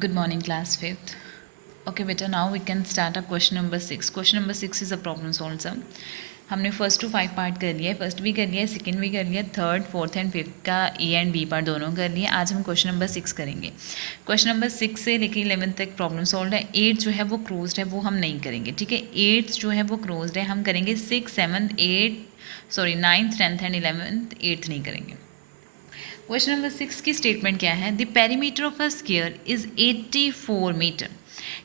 Good morning, class 5th. Okay, beta, now we can start up question number 6. Question number 6 is a problem solved sum. हमने first to 5 part कर लिया है, first भी कर लिया है, सेकंड भी कर लिया, थर्ड फोर्थ एंड फिफ्थ का ए एंड बी पार्ट दोनों कर लिए. आज हम क्वेश्चन नंबर 6 करेंगे. क्वेश्चन नंबर 6 से लेकर 11 तक प्रॉब्लम सॉल्व है. 8 जो है वो क्लोज्ड है, वो हम नहीं करेंगे. ठीक है, 8 जो है वो क्लोज्ड है, हम करेंगे 6, 7, 9th, 10th and 11th. 8th नहीं करेंगे. क्वेश्चन नंबर 6 की स्टेटमेंट क्या है? The perimeter of a square is 84 metre.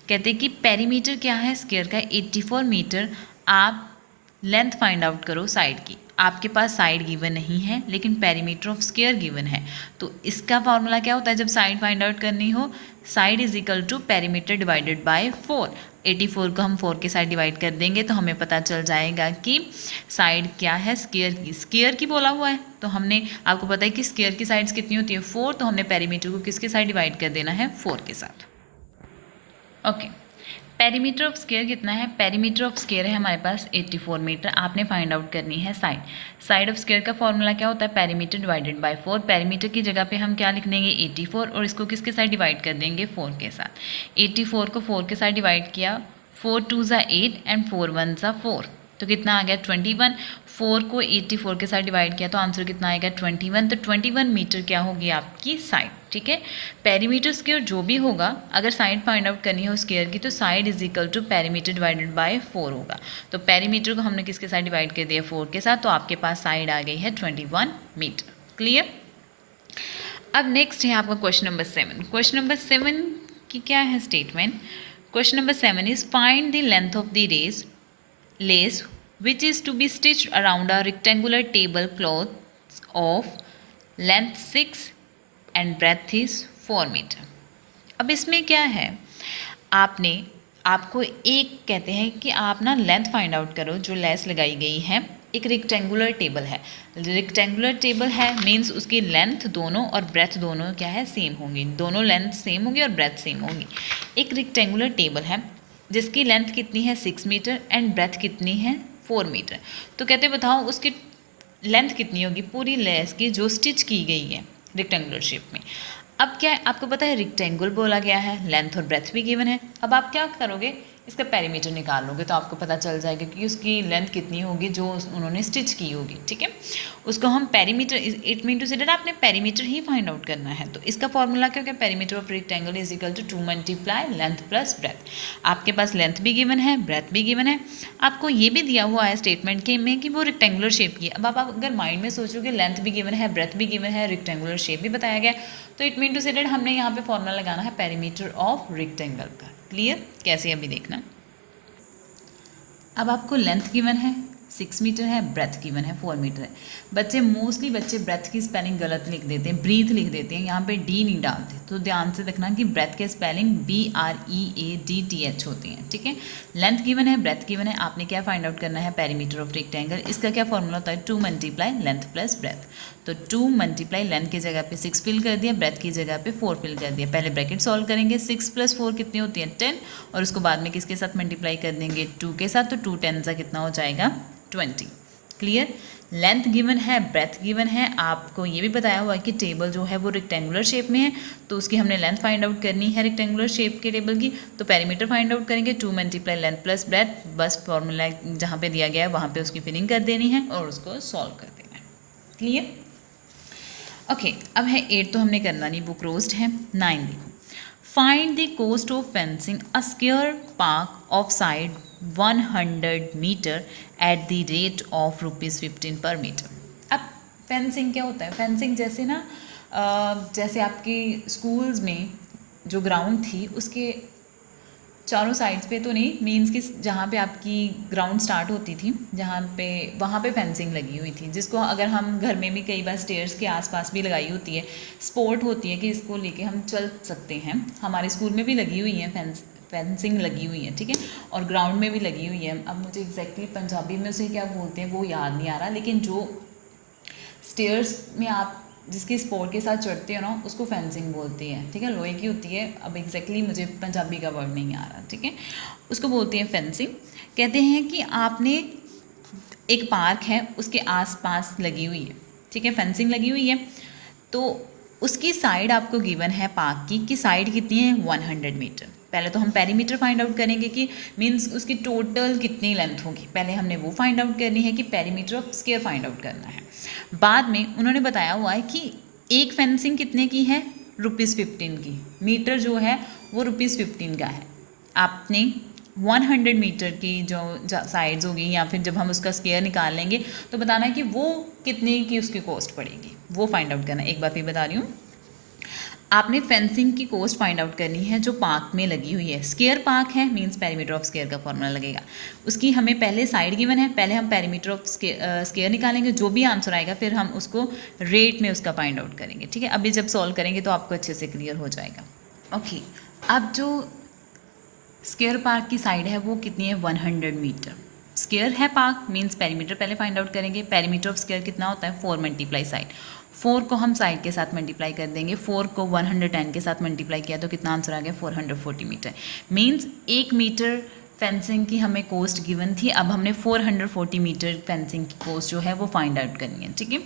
कहते हैं कि पेरीमीटर क्या है स्क्वायर का? 84 मीटर. आप लेंथ फाइंड आउट करो साइड की. आपके पास साइड गिवन नहीं है, लेकिन पेरीमीटर ऑफ स्क्वायर गिवन है. तो इसका फॉर्मूला क्या होता है जब साइड फाइंड आउट करनी हो? Side is equal to perimeter divided by 4. 84 को हम 4 के साथ डिवाइड कर देंगे तो हमें पता चल जाएगा कि साइड क्या है स्क्वायर की. स्क्वायर की बोला हुआ है तो हमने, आपको पता है कि स्क्वायर की साइड्स कितनी होती है? 4. तो हमने पेरीमीटर को किसके साथ डिवाइड कर देना है? 4 के साथ. ओके, पेरीमीटर ऑफ स्क्वायर कितना है? पेरीमीटर ऑफ स्क्वायर है हमारे पास 84 मीटर. आपने फाइंड आउट करनी है साइड. साइड ऑफ स्क्वायर का फॉर्मूला क्या होता है? Perimeter divided by 4. पेरीमीटर की जगह पे हम क्या लिख देंगे? 84, और इसको किसके साथ डिवाइड कर देंगे? 4 के साथ. 84 को 4 के साथ डिवाइड किया, 4 2 ज़ा 8 एंड 4 1 ज़ा 4. तो कितना आ गया? 21. 4 को 84 के साथ डिवाइड किया तो आंसर कितना आएगा? 21. तो 21 मीटर क्या होगी आपकी साइड. ठीक है, पेरीमीटर स्क्वायर जो भी होगा, अगर साइड फाइंड आउट करनी हो स्क्वायर की तो side is equal to perimeter divided by 4 होगा. तो पेरीमीटर को हमने किसके साथ डिवाइड कर दिया? 4 के साथ. तो आपके पास साइड आ गई है 21 मीटर. क्लियर? अब नेक्स्ट है आपका क्वेश्चन नंबर 7. क्वेश्चन नंबर 7 की क्या है statement? Question number 7 is find the length of the lace which is to be stitched around a rectangular table cloth of length 6 and breadth is 4 meter. अब इसमें क्या है, आपको एक कहते हैं कि आप ना लेंथ फाइंड आउट करो जो लेस लगाई गई है. एक रेक्टेंगुलर टेबल है. रेक्टेंगुलर टेबल है मीन्स उसकी लेंथ दोनों और ब्रेथ दोनों क्या है? सेम होंगी. दोनों लेंथ सेम होगी और ब्रेथ सेम होगी. एक रेक्टेंगुलर टेबल है जिसकी लेंथ कितनी है? 6 मीटर एंड ब्रेथ कितनी है? 4 मीटर. तो कहते बताओ उसकी लेंथ कितनी होगी पूरी लेस की जो स्टिच की गई है रेक्टेंगुलर शेप में. अब क्या है, आपको पता है रेक्टेंगल बोला गया है, लेंथ और ब्रेथ भी गिवन है. अब आप क्या करोगे? इसका पेरीमीटर निकाल लोगे तो आपको पता चल जाएगा कि उसकी लेंथ कितनी होगी जो उन्होंने स्टिच की होगी. ठीक है, उसको हम पेरीमीटर, इट मीन टू से आपने पेरीमीटर ही फाइंड आउट करना है. तो इसका फॉर्मूला क्या है? Perimeter of rectangle is equal to 2 multiply length plus breadth. आपके पास लेंथ भी गिवन है, ब्रेथ भी गिवन है. आपको ये भी दिया हुआ है स्टेटमेंट के में कि वो रेक्टेंगुलर शेप की है. अब आप अगर माइंड में सोचोगे लेंथ भी गिवन है, ब्रेथ भी गिवन है, रेक्टेंगुलर शेप भी बताया गया, तो इट मीन टू से हमने यहाँ पे फॉर्मूला लगाना है पेरीमीटर ऑफ रेक्टेंगल का. क्लियर? कैसे अभी देखना. अब आपको लेंथ गिवन है 6 मीटर है, ब्रेथ गिवन है 4 मीटर है. मोस्टली बच्चे ब्रेथ की स्पेलिंग गलत लिख देते हैं, ब्रीथ लिख देते हैं, यहाँ पे डी नहीं डालते. तो ध्यान से देखना कि ब्रेथ के स्पेलिंग BREADTH होती हैं. ठीक है, लेंथ गिवन है, ब्रेथ गिवन है. आपने क्या फाइंड आउट करना है? Perimeter of rectangle. इसका क्या फॉर्मूला होता है? 2 मल्टीप्लाई लेंथ प्लस ब्रेथ. तो 2 मल्टीप्लाई लेंथ की जगह पे 6 फिल कर दिया, ब्रेथ की जगह पे 4 फिल कर दिया. पहले ब्रैकेट सॉल्व करेंगे. 6 + 4 कितनी होती है? 10. और उसको बाद में किसके साथ मल्टीप्लाई कर देंगे? 2 के साथ. तो 2 10 का कितना हो जाएगा? 20. क्लियर? लेंथ गिवन है, ब्रेथ गिवन है. आपको ये भी बताया हुआ है कि टेबल जो है वो रेक्टेंगुलर शेप में है, तो उसकी हमने लेंथ फाइंड आउट करनी है रेक्टेंगुलर शेप के टेबल की. तो पेरीमीटर फाइंड आउट करेंगे 2 मल्टीप्लाई लेंथ प्लस ब्रेथ. बस फॉर्मूला जहाँ पे दिया गया है वहाँ पे उसकी फिलिंग कर देनी है और उसको सॉल्व कर देना है. क्लियर? ओके, अब है 8 तो हमने करना नहीं, वो क्लोज्ड है. 9 देखो. Find the cost of fencing a square park of side 100 metre at the rate of ₹15 per metre. अब फेंसिंग क्या होता है? फेंसिंग जैसे ना जैसे आपकी स्कूल्स में जो ग्राउंड थी उसके चारों साइड्स पे तो नहीं, मीन्स कि जहाँ पे आपकी ग्राउंड स्टार्ट होती थी वहाँ पे फेंसिंग लगी हुई थी, जिसको अगर हम घर में भी कई बार स्टेयर्स के आसपास भी लगाई होती है. स्पोर्ट होती है कि इसको लेके हम चल सकते हैं. हमारे स्कूल में भी लगी हुई है फेंसिंग लगी हुई है. ठीक है, और ग्राउंड में भी लगी हुई है. अब मुझे एग्जैक्टली पंजाबी में उसे क्या बोलते हैं वो याद नहीं आ रहा, लेकिन जो स्टेयर्स में आप जिसकी स्पोर्ट के साथ चढ़ते हो ना उसको फेंसिंग बोलती है. ठीक है, लोहे की होती है. अब एग्जैक्टली मुझे पंजाबी का वर्ड नहीं आ रहा. ठीक है, उसको बोलती है फेंसिंग. कहते हैं कि आपने एक पार्क है उसके आसपास लगी हुई है. ठीक है, फेंसिंग लगी हुई है. तो उसकी साइड आपको गिवन है पार्क की कि साइड कितनी है 100 मीटर। पहले तो हम पेरीमीटर फाइंड आउट करेंगे कि मीन्स उसकी टोटल कितनी लेंथ होगी, पहले हमने वो फाइंड आउट करनी है कि perimeter of square find out करना है। बाद में उन्होंने बताया हुआ है कि एक फेंसिंग कितने की है ₹15 की, मीटर जो है वो ₹15 का है। आपने 100 मीटर की जो साइड्स होगी या फिर जब हम उसका स्क्वायर निकाल लेंगे तो बताना है कि वो कितने की उसकी कॉस्ट पड़ेगी, वो फाइंड आउट करना है। एक बार फिर बता रही हूँ, आपने फेंसिंग की कॉस्ट फाइंड आउट करनी है जो पार्क में लगी हुई है। स्क्वायर पार्क है मींस पेरीमीटर ऑफ स्क्वायर का फॉर्मूला लगेगा। उसकी हमें पहले साइड गिवन है, पहले हम पेरीमीटर ऑफ स्क्वायर निकालेंगे, जो भी आंसर आएगा फिर हम उसको रेट में उसका फाइंड आउट करेंगे। ठीक है, अभी जब सॉल्व करेंगे तो आपको अच्छे से क्लियर हो जाएगा। ओके, अब जो स्क्वायर पार्क की साइड है वो कितनी है 100 मीटर। स्क्वायर है पार्क मींस पेरीमीटर पहले फाइंड आउट करेंगे। पेरीमीटर ऑफ स्क्वायर कितना होता है 4 मल्टीप्लाई साइड। 4 को हम साइड के साथ मल्टीप्लाई कर देंगे, 4 को 110 के साथ मल्टीप्लाई किया तो कितना आंसर आ गया 440 मीटर। मींस 1 मीटर फेंसिंग की हमें कॉस्ट गिवन थी, अब हमने 440 मीटर फेंसिंग की कॉस्ट जो है वो फाइंड आउट करनी है। ठीक है,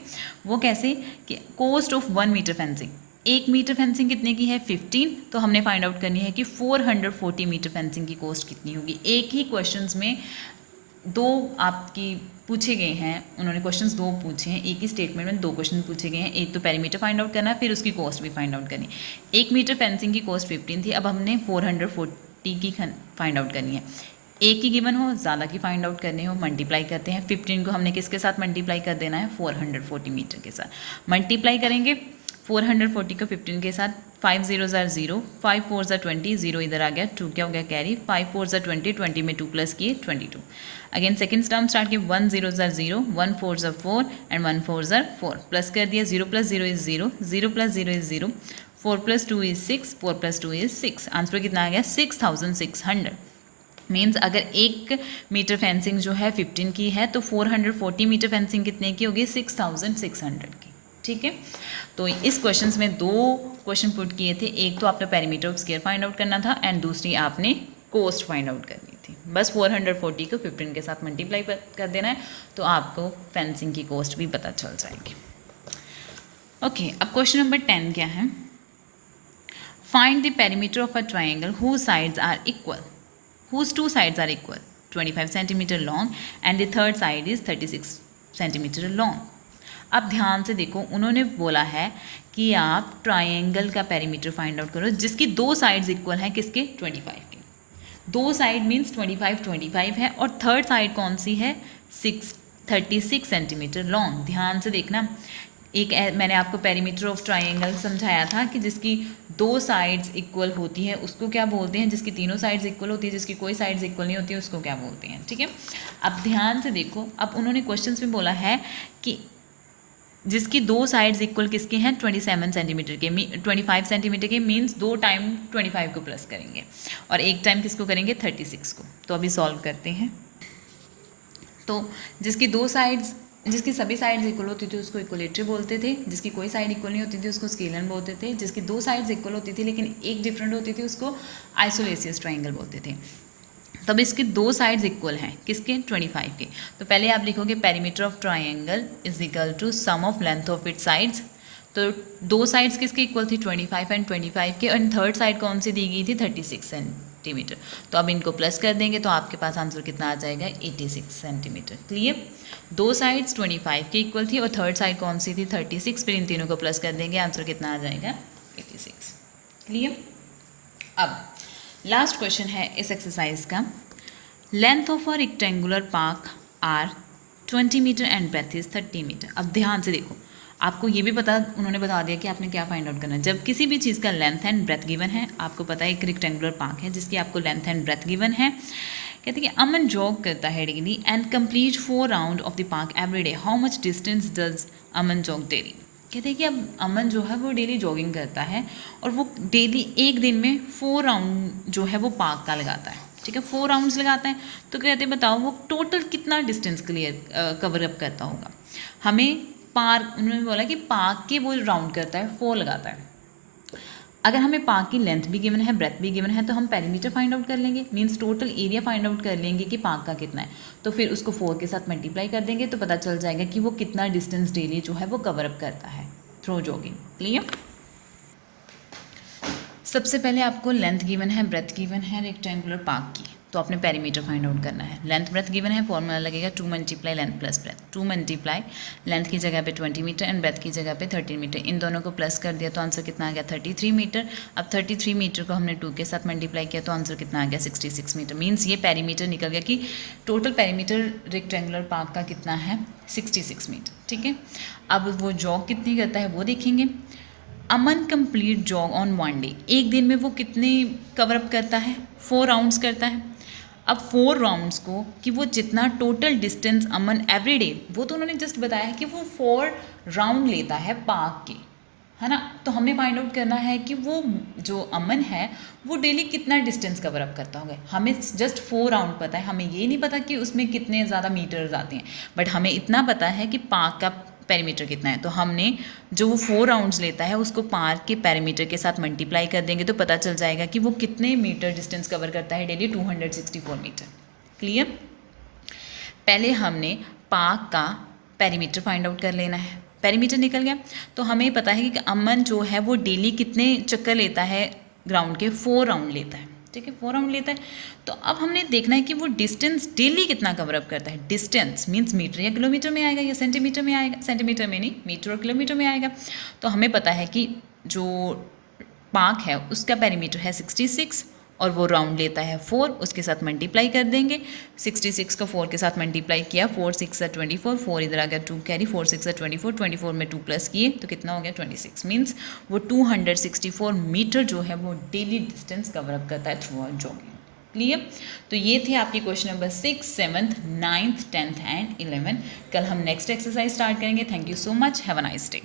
वो कैसे कि cost of 1 metre fencing, 1 metre fencing कितने की है 15, तो हमने फाइंड आउट करनी है कि 440 मीटर फेंसिंग की कॉस्ट कितनी होगी। एक ही क्वेश्चंस में दो आपकी पूछे गए हैं, उन्होंने क्वेश्चंस दो पूछे हैं, एक ही स्टेटमेंट में 2 क्वेश्चन पूछे गए हैं। एक तो पेरीमीटर फाइंड आउट करना है, फिर उसकी कॉस्ट भी फाइंड आउट करनी है। 1 मीटर फेंसिंग की कॉस्ट 15 थी, अब हमने 440 की फाइंड आउट करनी है। एक ही गिवन हो, ज़्यादा की फाइंड आउट करनी हो, मल्टीप्लाई करते हैं। 15 को हमने किसके साथ मल्टीप्लाई कर देना है 440 मीटर के साथ मल्टीप्लाई करेंगे। 440 को 15 के साथ 5 0 0, 5 4 20, 0 इधर आ गया, 2 क्या हो गया कैरी, 5 4 20, 20 में 2 प्लस किए 22। अगेन सेकंड टर्म स्टार्ट किए 1 0 0, 1 4 4 एंड 1 4 4 प्लस कर दिया। 0 + 0 = 0, 0 + 0 = 0, 4 + 2 = 6, 4 + 2 = 6। आंसर कितना आ गया 6600। मीन्स अगर 1 मीटर फेंसिंग जो है 15 की है तो 440 मीटर फेंसिंग कितने की होगी 6600 की। ठीक है, तो इस क्वेश्चंस में 2 क्वेश्चन पुट किए थे, एक तो आपने perimeter of square find out करना था एंड दूसरी आपने कॉस्ट फाइंड आउट करनी थी। बस 440 को 15 के साथ मल्टीप्लाई कर देना है तो आपको फेंसिंग की कॉस्ट भी पता चल जाएगी। ओके, अब क्वेश्चन नंबर 10 क्या है, find the perimeter of a triangle whose sides are equal, whose 2 sides are equal, 25 centimeter long and the third side is 36 centimeter long। अब ध्यान से देखो, उन्होंने बोला है कि आप ट्राइंगल का पेरीमीटर फाइंड आउट करो जिसकी 2 साइड्स इक्वल हैं किसके 25 के। 2 साइड मीन्स 25 है और थर्ड साइड कौन सी है 36 सेंटीमीटर लॉन्ग। ध्यान से देखना, एक मैंने आपको पेरीमीटर ऑफ ट्राइंगल समझाया था कि जिसकी 2 साइड्स इक्वल होती है उसको क्या बोलते हैं, जिसकी तीनों साइड्स इक्वल होती है, जिसकी कोई साइड्स इक्वल नहीं होती है उसको क्या बोलते हैं। ठीक है, अब ध्यान से देखो, अब उन्होंने क्वेश्चंस में बोला है कि जिसकी 2 साइड्स इक्वल किसके हैं 27 सेंटीमीटर के, 25 सेंटीमीटर के, मीन्स 2 टाइम 25 को प्लस करेंगे और 1 टाइम किसको करेंगे 36 को। तो अभी सॉल्व करते हैं। तो जिसकी 2 साइड्स, जिसकी सभी साइड्स इक्वल होती थी उसको इक्वलेटरी बोलते थे, जिसकी कोई साइड इक्वल नहीं होती थी उसको स्केलर बोलते थे, जिसकी 2 साइड्स इक्वल होती थी लेकिन एक डिफरेंट होती थी उसको आइसोलेसियस ट्राइंगल बोलते थे। तब इसके 2 साइड्स इक्वल हैं किसके 25 के। तो पहले आप लिखोगे perimeter of triangle is equal to sum of length of it sides. तो 2 साइड्स किसके इक्वल थी 25 एंड 25 के, और थर्ड साइड कौन सी दी गई थी 36 सेंटीमीटर। तो अब इनको प्लस कर देंगे तो आपके पास आंसर कितना आ जाएगा 86 सेंटीमीटर। क्लियर, 2 साइड्स 25 के इक्वल थी और थर्ड साइड कौन सी थी 36, फिर इन तीनों को प्लस कर देंगे, आंसर कितना आ जाएगा 86। क्लियर, अब लास्ट क्वेश्चन है इस एक्सरसाइज का, length of a rectangular park are 20 metre and breadth is 30 metre. अब ध्यान से देखो, आपको ये भी पता, उन्होंने बता दिया कि आपने क्या फाइंड आउट करना है। जब किसी भी चीज़ का लेंथ एंड ब्रेथ गिवन है, आपको पता है एक रेक्टेंगुलर पार्क है जिसकी आपको लेंथ एंड ब्रेथ गिवन है, कहते हैं कि अमन जॉग करता है daily and complete 4 round of the park every day, how much distance does Aman jog daily. कहते हैं कि अब अमन जो है वो डेली जॉगिंग करता है और वो डेली एक दिन में 4 राउंड जो है वो पार्क का लगाता है। ठीक है, 4 राउंड्स लगाता है, तो कहते हैं बताओ वो टोटल कितना डिस्टेंस क्लियर कवर अप करता होगा। हमें पार्क, उन्होंने बोला कि पार्क के वो राउंड करता है 4 लगाता है। अगर हमें पार्क की लेंथ भी गिवन है ब्रेथ भी गिवन है तो हम पेरीमीटर फाइंड आउट कर लेंगे, means total area find out कर लेंगे कि पार्क का कितना है, तो फिर उसको 4 के साथ मल्टीप्लाई कर देंगे तो पता चल जाएगा कि वो कितना डिस्टेंस डेली जो है वो कवर अप करता है थ्रू जॉगिंग। क्लियर, सबसे पहले आपको लेंथ गिवन है, ब्रेथ गिवन है रेक्टेंगुलर पार्क की, तो आपने पेरीमीटर फाइंड आउट करना है। लेंथ ब्रेथ गिवन है, फॉर्मूला लगेगा 2 multiply length plus breath. 2 multiply length की जगह पे 20 मीटर एंड ब्रेथ की जगह पे 13 मीटर, इन दोनों को प्लस कर दिया तो आंसर कितना आ गया 33 मीटर। अब 33 मीटर को हमने 2 के साथ मल्टीप्लाई किया तो आंसर कितना आ गया 66 मीटर। मीन्स ये पेरीमीटर निकल गया कि टोटल पेरीमीटर रेक्टेंगुलर पार्क का कितना है 66 मीटर। ठीक है, अब वो जॉग कितनी करता है वो देखेंगे। अमन कंप्लीट जॉग ऑन 1 डे, एक दिन में वो कितने कवर अप करता है 4 राउंड्स करता है। अब 4 राउंड्स को कि वो जितना टोटल डिस्टेंस अमन एवरी डे, वो तो उन्होंने जस्ट बताया है कि वो 4 राउंड लेता है पार्क के, है ना। तो हमने फाइंड आउट करना है कि वो जो अमन है वो डेली कितना डिस्टेंस कवर अप करता होगा। हमें जस्ट 4 राउंड पता है, हमें ये नहीं पता कि उसमें कितने ज़्यादा मीटर्स आते हैं, बट हमें इतना पता है कि पार्क का पेरीमीटर कितना है। तो हमने जो वो 4 राउंड्स लेता है उसको पार्क के पेरीमीटर के साथ मल्टीप्लाई कर देंगे तो पता चल जाएगा कि वो कितने मीटर डिस्टेंस कवर करता है डेली, 264 मीटर। क्लियर। पहले हमने पार्क का पेरीमीटर फाइंड आउट कर लेना है। पेरीमीटर निकल गया तो हमें पता है कि अमन जो है वो डेली कितने चक्कर लेता है ग्राउंड के, 4 राउंड लेता है। ठीक है, 4 राउंड लेता है। तो अब हमने देखना है कि वो डिस्टेंस डेली कितना कवर अप करता है। डिस्टेंस मीन्स मीटर या किलोमीटर में आएगा या सेंटीमीटर में आएगा, सेंटीमीटर में नहीं, मीटर और किलोमीटर में आएगा। तो हमें पता है कि जो पार्क है उसका पेरीमीटर है 66 और वो राउंड लेता है 4, उसके साथ मल्टीप्लाई कर देंगे। 66 को 4 के साथ मल्टीप्लाई किया, 4 6 है 24, 4 इधर आ गया 2 कैरी, 4 6 है 24, 24 में 2 प्लस किए तो कितना हो गया 26। मीन्स वो 264 मीटर जो है वो डेली डिस्टेंस कवर अप करता है थ्रू आउट जॉगिंग। क्लियर। तो ये थे आपके question number 6, 7th, 9th, 10th and 11th। कल हम नेक्स्ट एक्सरसाइज स्टार्ट करेंगे। Thank you so much, have a nice day.